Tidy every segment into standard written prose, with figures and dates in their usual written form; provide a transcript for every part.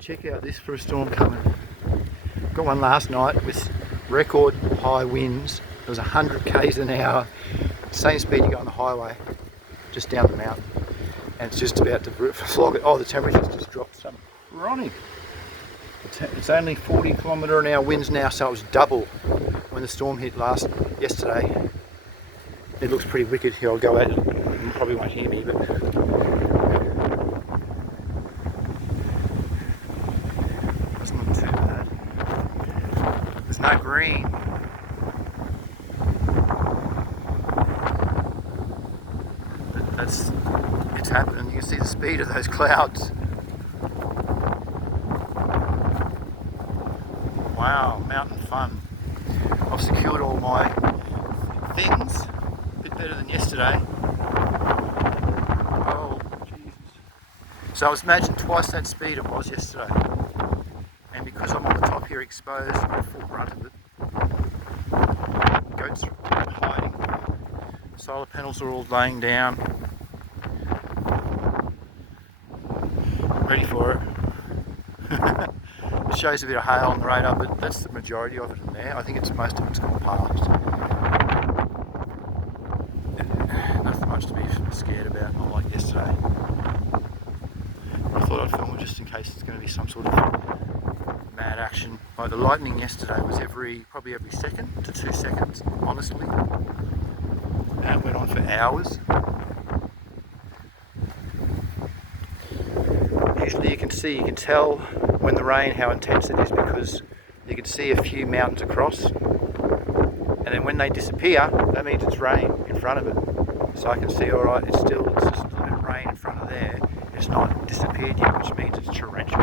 Check out this for a storm coming. Got one last night with record high winds. It was 100 k's an hour, same speed you go on the highway, just down the mountain. And it's just about to flog it. Oh, the temperature's just dropped some. Ronnie. It's only 40 kilometre an hour winds now, so it was double when the storm hit yesterday. It looks pretty wicked. Here, I'll go out. You probably won't hear me, but that's not too bad. There's no green. It's happening. You can see the speed of those clouds. Wow, mountain fun. I've secured all my things, a bit better than yesterday. Oh, Jesus. So I was imagine twice that speed it was yesterday. And because I'm on the top here exposed, I'm the full brunt of it. Goats are hiding. Solar panels are all laying down. Ready for it. It shows a bit of hail on the radar, but that's the majority of it in there. I think most of it's gone past. Nothing much to be scared about, not like yesterday. I thought I'd film it just in case it's going to be some sort of mad action. Like the lightning yesterday was probably every second to 2 seconds, honestly. And it went on for hours. Usually you can tell when the rain how intense it is because you can see a few mountains across, and then when they disappear that means it's rain in front of it. So I can see alright, it's just a little bit of rain in front of there, it's not disappeared yet, which means it's torrential.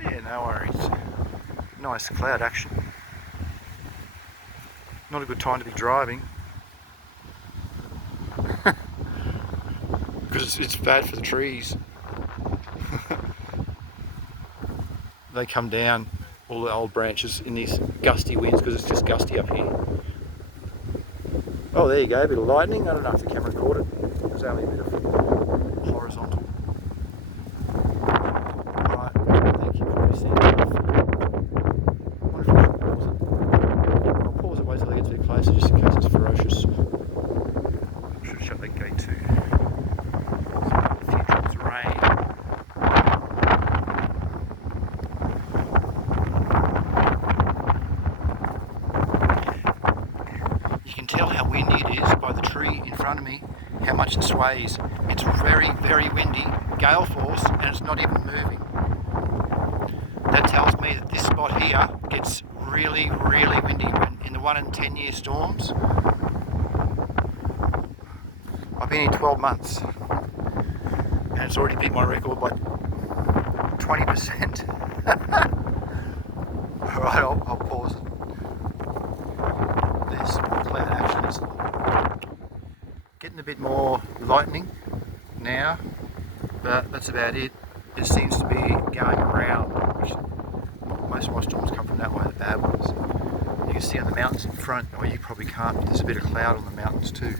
Yeah, no worries. Nice cloud action. Not a good time to be driving. Because it's bad for the trees. They come down, all the old branches in these gusty winds, because it's just gusty up here. Oh, there you go, a bit of lightning. I don't know if the camera caught it. It was only a bit of horizontal. Right, I think you've probably seen enough. I wonder if I should pause it. I'll pause it, wait till they get a bit closer, just in case it's ferocious. I should shut that gate too. Tell how windy it is by the tree in front of me, how much it sways. It's very, very windy, gale force, and it's not even moving. That tells me that this spot here gets really, really windy in the 1 in 10 year storms. I've been here 12 months and it's already beat my record by 20%. Alright, I'll pause it. There's more cloud action. It's getting a bit more lightning now, but that's about it. It seems to be going around, which most of my storms come from that way, the bad ones. You can see on the mountains in front, or you probably can't, but there's a bit of cloud on the mountains too.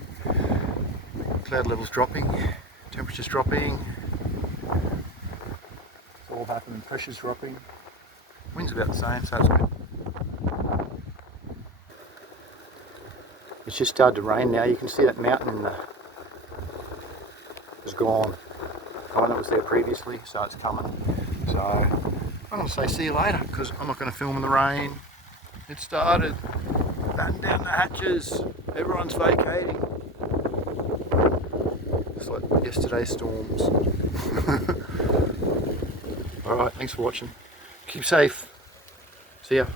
Cloud levels dropping, temperature's dropping, it's all happening, pressure's dropping. Wind's about the same, so it's good. It's just started to rain now. You can see that mountain is gone. The one that was there previously, so it's coming. So I'm going to say see you later, because I'm not going to film in the rain. It started. Batten down the hatches. Everyone's vacating. Just like yesterday's storms. Alright, thanks for watching. Keep safe. See ya.